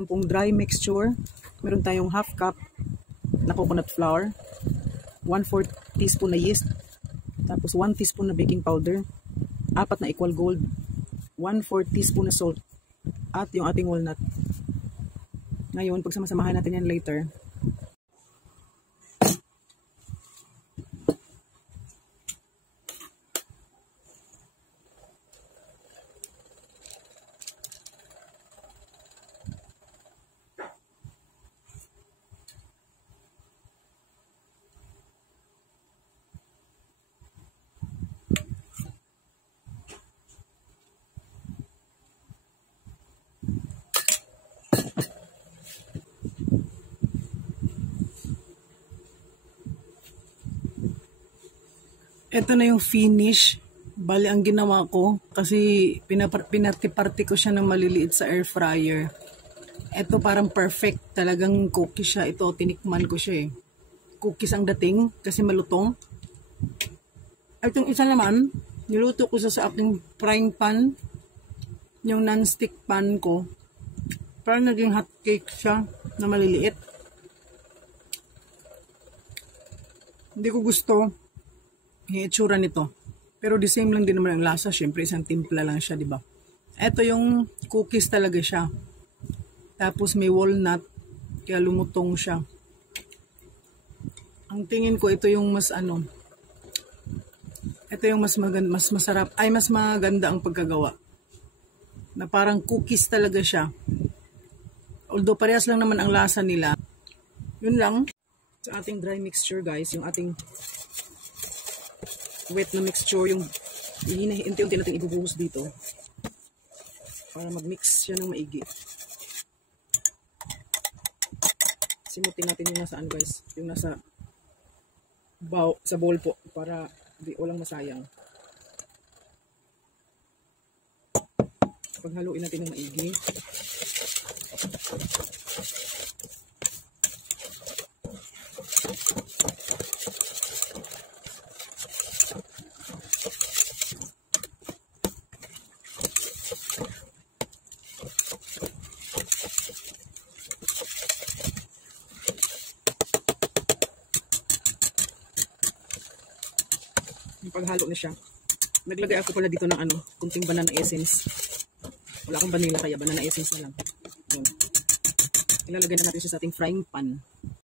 naman pong dry mixture. Meron tayong half cup na coconut flour, 1/4 teaspoon na yeast, tapos 1 teaspoon na baking powder, 4 na equal gold, 1/4 teaspoon na salt, at yung ating walnut. Ngayon, pagsamasamahan natin yan later. Ito na yung finish. Bali, ang ginawa ko, kasi pinarti-party ko siya ng maliliit sa air fryer. Ito parang perfect. Talagang cookies siya. Ito, tinikman ko siya eh. Cookies ang dating, kasi malutong. Itong isa naman, niluto ko sa aking frying pan. Yung non-stick pan ko. Parang naging hot cake siya na maliliit. Hindi ko gusto yung itsura nito. Pero the same lang din naman ang lasa. Siyempre, isang timpla lang siya, di ba? Ito yung cookies talaga siya. Tapos may walnut. Kaya lumutong siya. Ang tingin ko, ito yung mas ito yung mas masarap. Ay, mas maganda ang pagkagawa. Na parang cookies talaga siya. Although parehas lang naman ang lasa nila. Yun lang. Sa ating dry mixture, guys, yung ating wet na mixture, yung unti-unti natin ibubuhos dito para mag-mix siya ng maigi. Simutin natin yung nasa guys, yung nasa sa bowl po para di walang masayang. Paghaluin natin ng maigi. Paghalo na siya. Naglagay ako pala dito ng kunting banana essence. Wala akong vanilla kaya banana essence na lang. Yun. Ilalagay na natin siya sa ating frying pan.